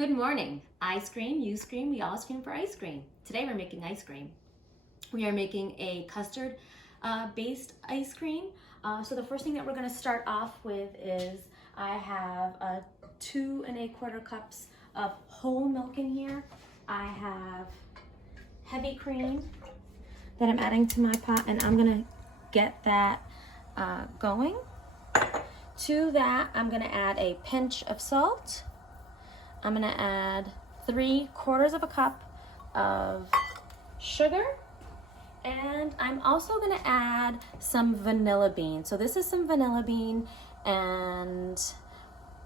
Good morning. I scream, you scream, we all scream for ice cream. Today we're making ice cream. We are making a custard based ice cream. So the first thing that we're going to start off with is I have 2 1/4 cups of whole milk in here. I have heavy cream that I'm adding to my pot, and I'm going to get that going. To that, I'm going to add a pinch of salt. I'm going to add 3/4 cup of sugar, and I'm also going to add some vanilla bean. So this is some vanilla bean, and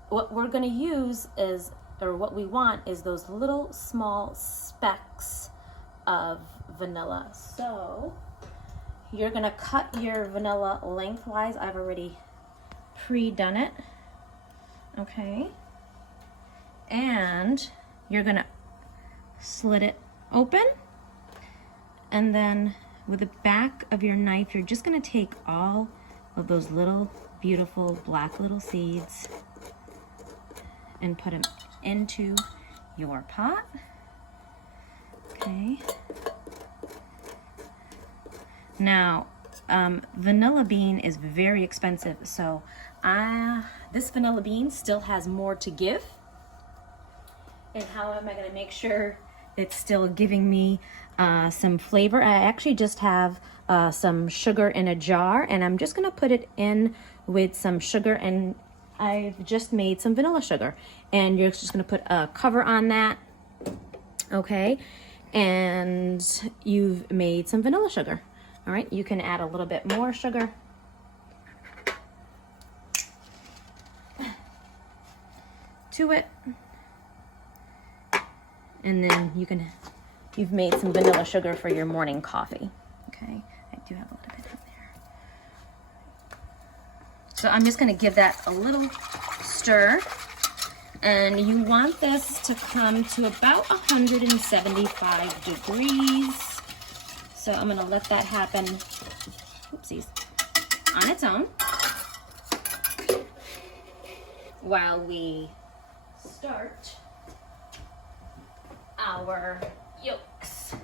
what we're going to use is, or what we want is those little small specks of vanilla. So you're going to cut your vanilla lengthwise. I've already pre-done it. Okay. And you're gonna slit it open, and then with the back of your knife, you're just gonna take all of those little beautiful black little seeds and put them into your pot. Okay. Now, vanilla bean is very expensive, so this vanilla bean still has more to give. And how am I going to make sure it's still giving me some flavor? I actually just have some sugar in a jar, and I'm just going to put it in with some sugar, and I've just made some vanilla sugar. And you're just going to put a cover on that, okay? And you've made some vanilla sugar. All right, you can add a little bit more sugar. To it. And then you've made some vanilla sugar for your morning coffee. Okay, I do have a little bit in there. So I'm just gonna give that a little stir. And you want this to come to about 175 degrees. So I'm gonna let that happen, oopsies, on its own while we start our yolks.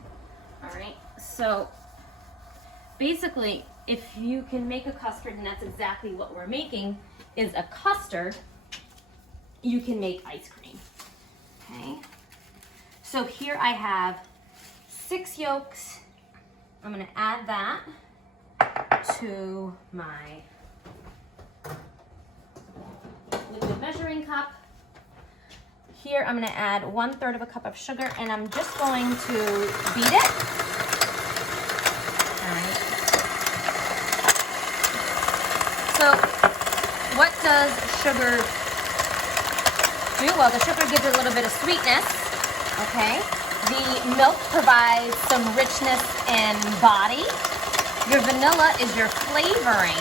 All right, so basically, if you can make a custard, and that's exactly what we're making, is a custard, you can make ice cream. Okay, so here I have 6 yolks. I'm going to add that to my liquid measuring cup. Here I'm going to add 1/3 cup of sugar, and I'm just going to beat it. All right. So what does sugar do? Well, the sugar gives it a little bit of sweetness, okay? The milk provides some richness and body. Your vanilla is your flavoring,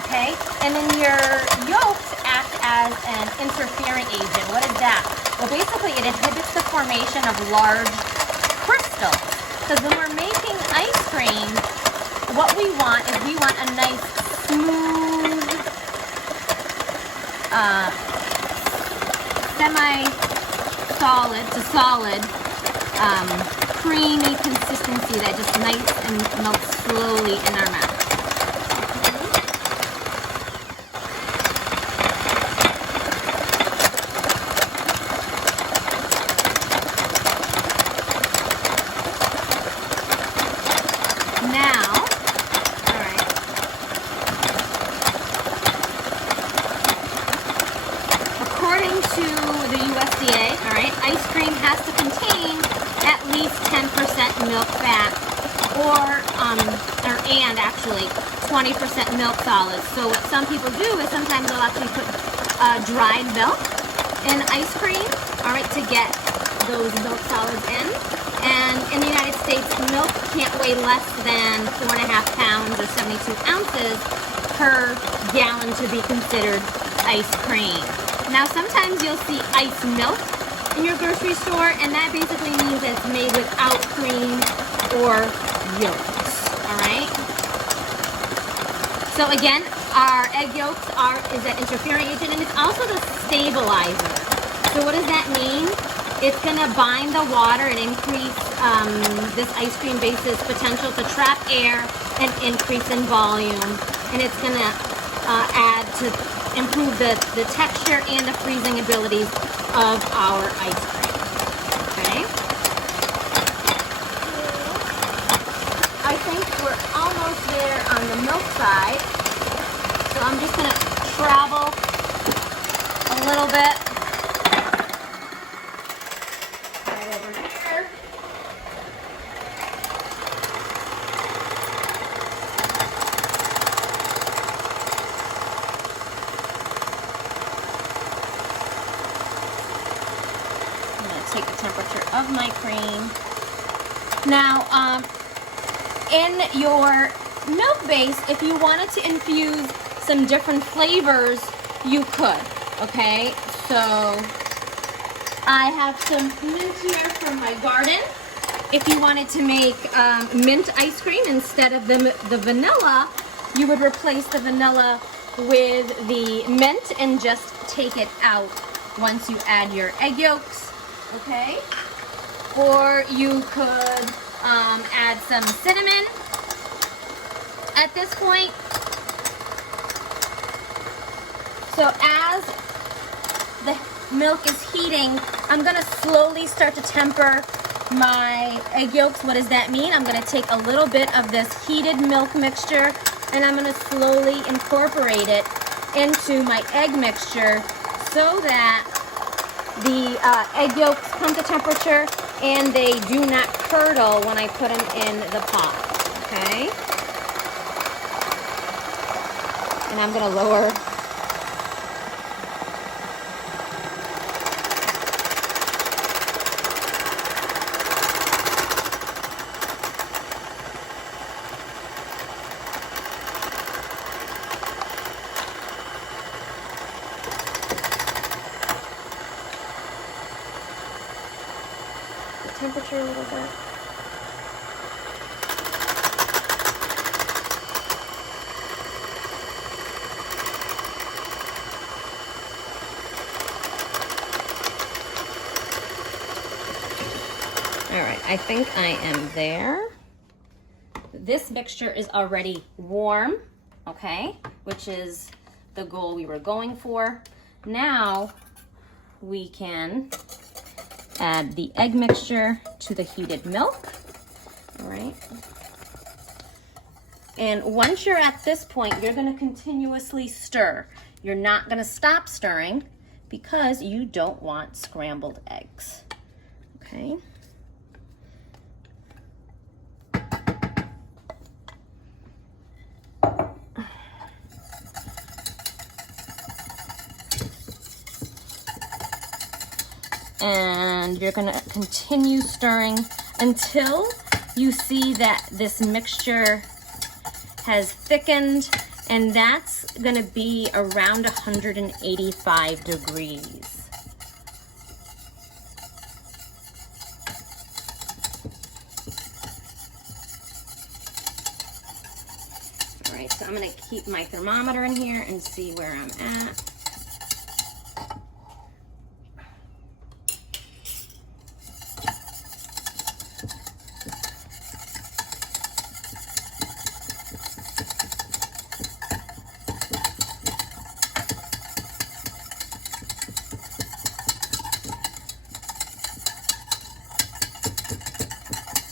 okay? And then your yolks act as an interfering agent. What is that? Well, basically it inhibits the formation of large crystals. Because when we're making ice cream, what we want is we want a nice smooth, semi-solid to solid, creamy consistency that just nice and melts slowly in our mouth. Ice cream has to contain at least 10% milk fat, and actually 20% milk solids. So what some people do is sometimes they'll actually put dried milk in ice cream, all right, to get those milk solids in. And in the United States, milk can't weigh less than 4.5 pounds or 72 ounces per gallon to be considered ice cream. Now, sometimes you'll see ice milk in your grocery store, and that basically means that it's made without cream or yolks. All right. So again, our egg yolks is that interfering agent, and it's also the stabilizer. So what does that mean? It's gonna bind the water and increase this ice cream base's potential to trap air and increase in volume. And it's gonna add to improve the texture and the freezing abilities of our ice cream, okay? I think we're almost there on the milk side. So I'm just gonna travel a little bit. Right over here. I'm gonna take the temperature of my cream. Now, in your milk base, if you wanted to infuse some different flavors, you could, okay? So I have some mint here from my garden. If you wanted to make mint ice cream instead of the vanilla, you would replace the vanilla with the mint and just take it out once you add your egg yolks, okay? Or you could add some cinnamon at this point. So as the milk is heating, I'm gonna slowly start to temper my egg yolks. What does that mean? I'm gonna take a little bit of this heated milk mixture and I'm gonna slowly incorporate it into my egg mixture so that the egg yolks come to temperature and they do not curdle when I put them in the pot, okay? And I'm gonna lower temperature a little bit. All right, I think I am there. This mixture is already warm, okay, which is the goal we were going for. Now we can add the egg mixture to the heated milk, all right? And once you're at this point, you're gonna continuously stir. You're not gonna stop stirring because you don't want scrambled eggs, okay? And you're gonna continue stirring until you see that this mixture has thickened, and that's gonna be around 185 degrees. All right, so I'm gonna keep my thermometer in here and see where I'm at.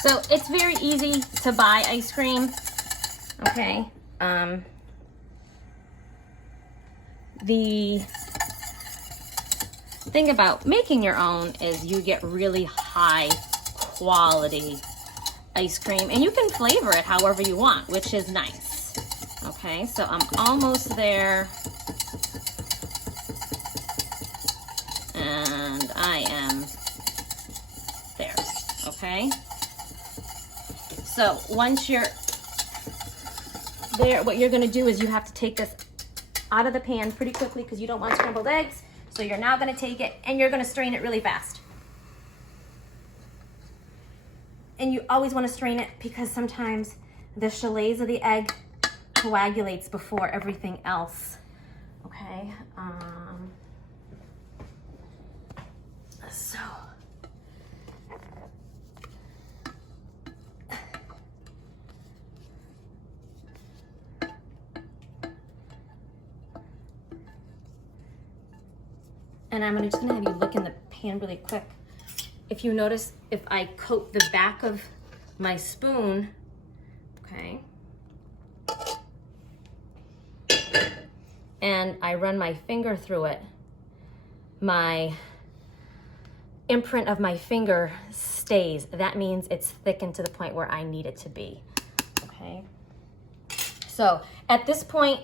So it's very easy to buy ice cream, okay? The thing about making your own is you get really high quality ice cream and you can flavor it however you want, which is nice, okay? So I'm almost there. And I am there, okay? So once you're there, what you're gonna do is you have to take this out of the pan pretty quickly because you don't want scrambled eggs. So you're now gonna take it and you're gonna strain it really fast. And you always wanna strain it because sometimes the chalaise of the egg coagulates before everything else, okay? So and I'm just gonna have you look in the pan really quick. If you notice, if I coat the back of my spoon, okay, and I run my finger through it, my imprint of my finger stays. That means it's thickened to the point where I need it to be, okay? So at this point,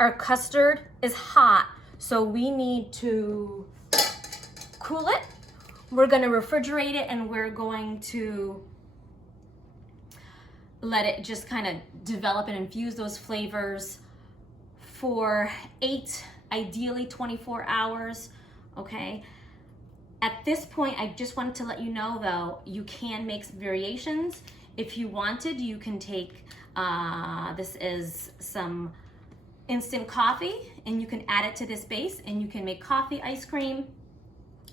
our custard is hot, so we need to cool it. We're gonna refrigerate it, and we're going to let it just kind of develop and infuse those flavors for 8, ideally 24 hours, okay? At this point, I just wanted to let you know though, you can make some variations. If you wanted, you can take, this is some instant coffee, and you can add it to this base, and you can make coffee ice cream.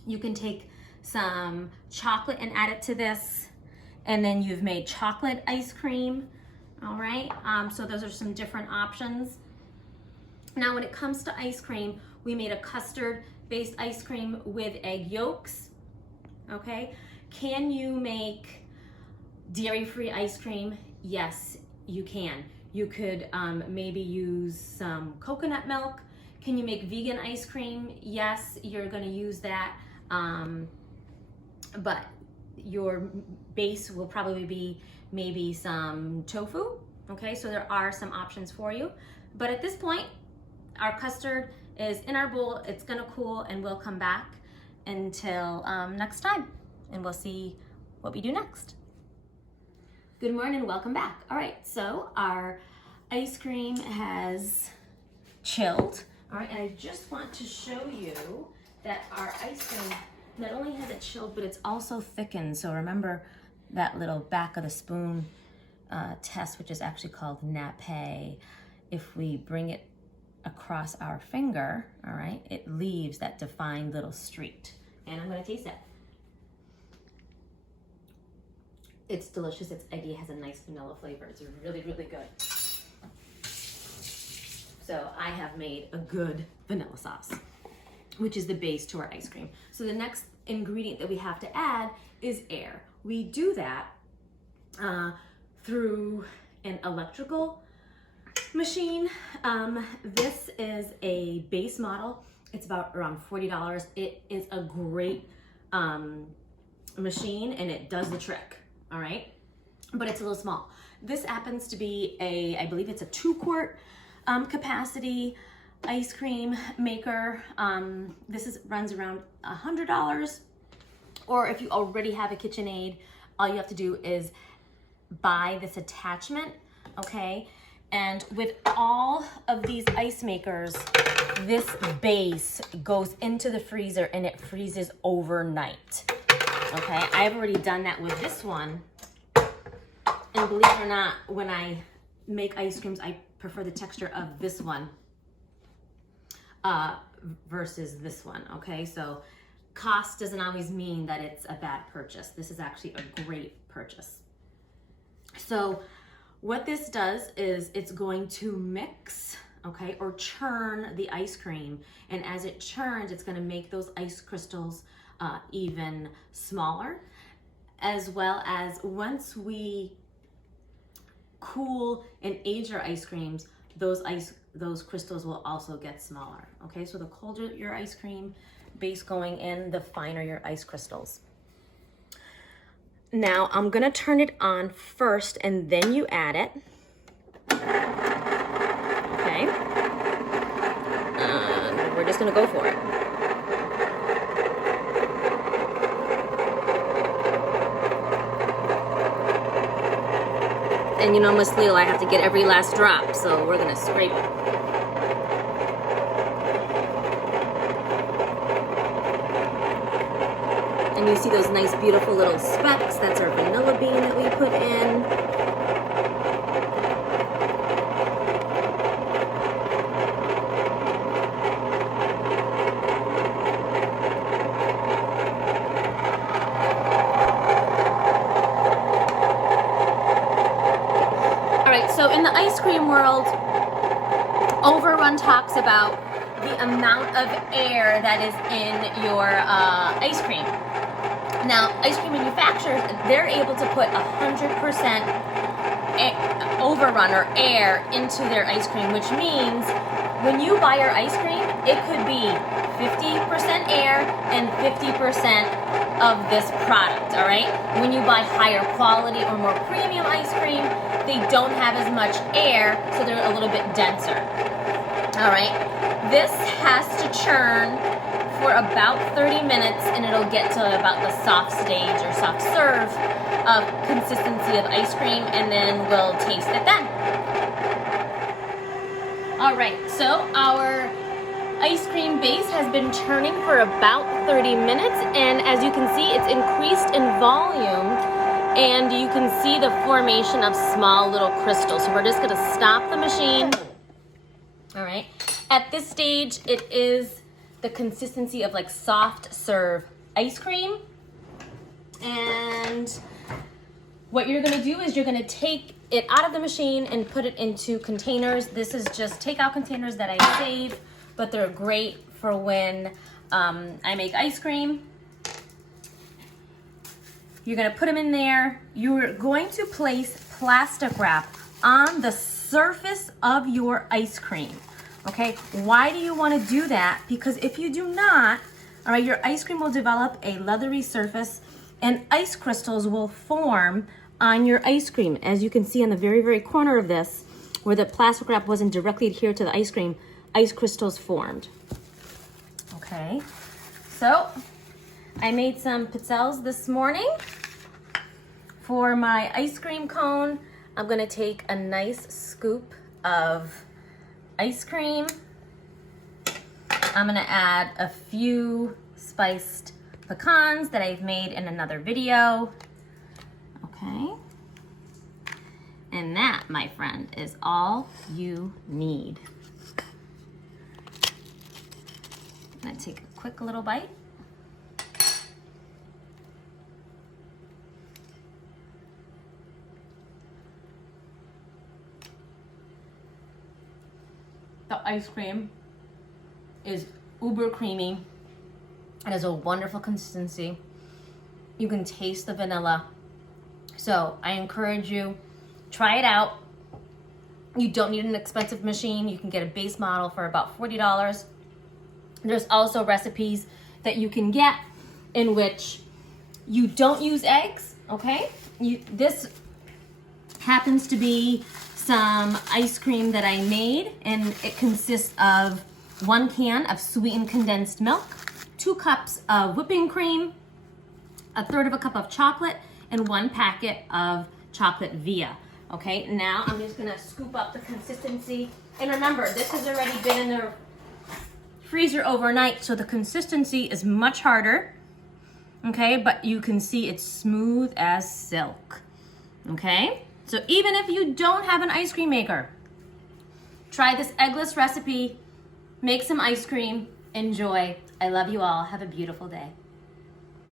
You can take some chocolate and add it to this, and then you've made chocolate ice cream, all right? So those are some different options. Now, when it comes to ice cream, we made a custard-based ice cream with egg yolks, okay? Can you make dairy-free ice cream? Yes, you can. You could maybe use some coconut milk. Can you make vegan ice cream? Yes, you're gonna use that, but your base will probably be maybe some tofu, okay? So there are some options for you. But at this point, our custard is in our bowl, it's gonna cool, and we'll come back until next time, and we'll see what we do next. Good morning, welcome back. All right, so our ice cream has chilled. All right, and I just want to show you that our ice cream not only has it chilled, but it's also thickened. So remember that little back of the spoon test, which is actually called nappe. If we bring it across our finger, all right, it leaves that defined little streak. And I'm gonna taste it. It's delicious, it's eggy, it has a nice vanilla flavor. It's really, really good. So I have made a good vanilla sauce, which is the base to our ice cream. So the next ingredient that we have to add is air. We do that through an electrical machine. This is a base model. It's about around $40. It is a great machine, and it does the trick, all right? But it's a little small. This happens to be I believe it's a 2-quart capacity ice cream maker. This runs around $100, or if you already have a KitchenAid, all you have to do is buy this attachment, okay? And with all of these ice makers, this base goes into the freezer and it freezes overnight, okay? I've already done that with this one, and believe it or not, when I make ice creams, I prefer the texture of this one versus this one, okay? So cost doesn't always mean that it's a bad purchase. This is actually a great purchase. So what this does is it's going to mix, okay, or churn the ice cream. And as it churns, it's gonna make those ice crystals even smaller, as well as once we cool and age our ice creams, those crystals will also get smaller, okay? So the colder your ice cream base going in, the finer your ice crystals. Now I'm gonna turn it on first, and then you add it, okay? We're just gonna go for it. And you know, Miss Leal, I have to get every last drop, so we're gonna scrape it. And you see those nice, beautiful little specks. That's our vanilla bean that we put in. ice cream world, Overrun talks about the amount of air that is in your ice cream. Now, ice cream manufacturers, they're able to put 100% overrun or air into their ice cream, which means when you buy your ice cream, it could be 50% air and 50% of this product, all right? When you buy higher quality or more premium ice cream, they don't have as much air, so they're a little bit denser, all right? This has to churn for about 30 minutes, and it'll get to about the soft stage or soft serve of consistency of ice cream, and then we'll taste it then. All right, so our ice cream base has been churning for about 30 minutes, and as you can see, it's increased in volume, and you can see the formation of small little crystals. So we're just gonna stop the machine. All right, at this stage, it is the consistency of like soft serve ice cream. And what you're gonna do is you're gonna take it out of the machine and put it into containers. This is just takeout containers that I save, but they're great for when I make ice cream. You're gonna put them in there. You're going to place plastic wrap on the surface of your ice cream. Okay, why do you want to do that? Because if you do not, all right, your ice cream will develop a leathery surface and ice crystals will form on your ice cream. As you can see on the very, very corner of this, where the plastic wrap wasn't directly adhered to the ice cream, ice crystals formed. Okay, so I made some pizzelles this morning. For my ice cream cone, I'm gonna take a nice scoop of ice cream. I'm gonna add a few spiced pecans that I've made in another video. Okay. And that, my friend, is all you need. I'm gonna take a quick little bite. The ice cream is uber creamy. It has a wonderful consistency. You can taste the vanilla. So I encourage you, try it out. You don't need an expensive machine. You can get a base model for about $40. There's also recipes that you can get in which you don't use eggs, okay? This happens to be some ice cream that I made, and it consists of 1 can of sweetened condensed milk, 2 cups of whipping cream, 1/3 cup of chocolate, and 1 packet of chocolate Via. Okay, now I'm just gonna scoop up the consistency. And remember, this has already been in the freezer overnight, so the consistency is much harder. Okay, but you can see it's smooth as silk. Okay? So even if you don't have an ice cream maker, try this eggless recipe, make some ice cream, enjoy. I love you all. Have a beautiful day.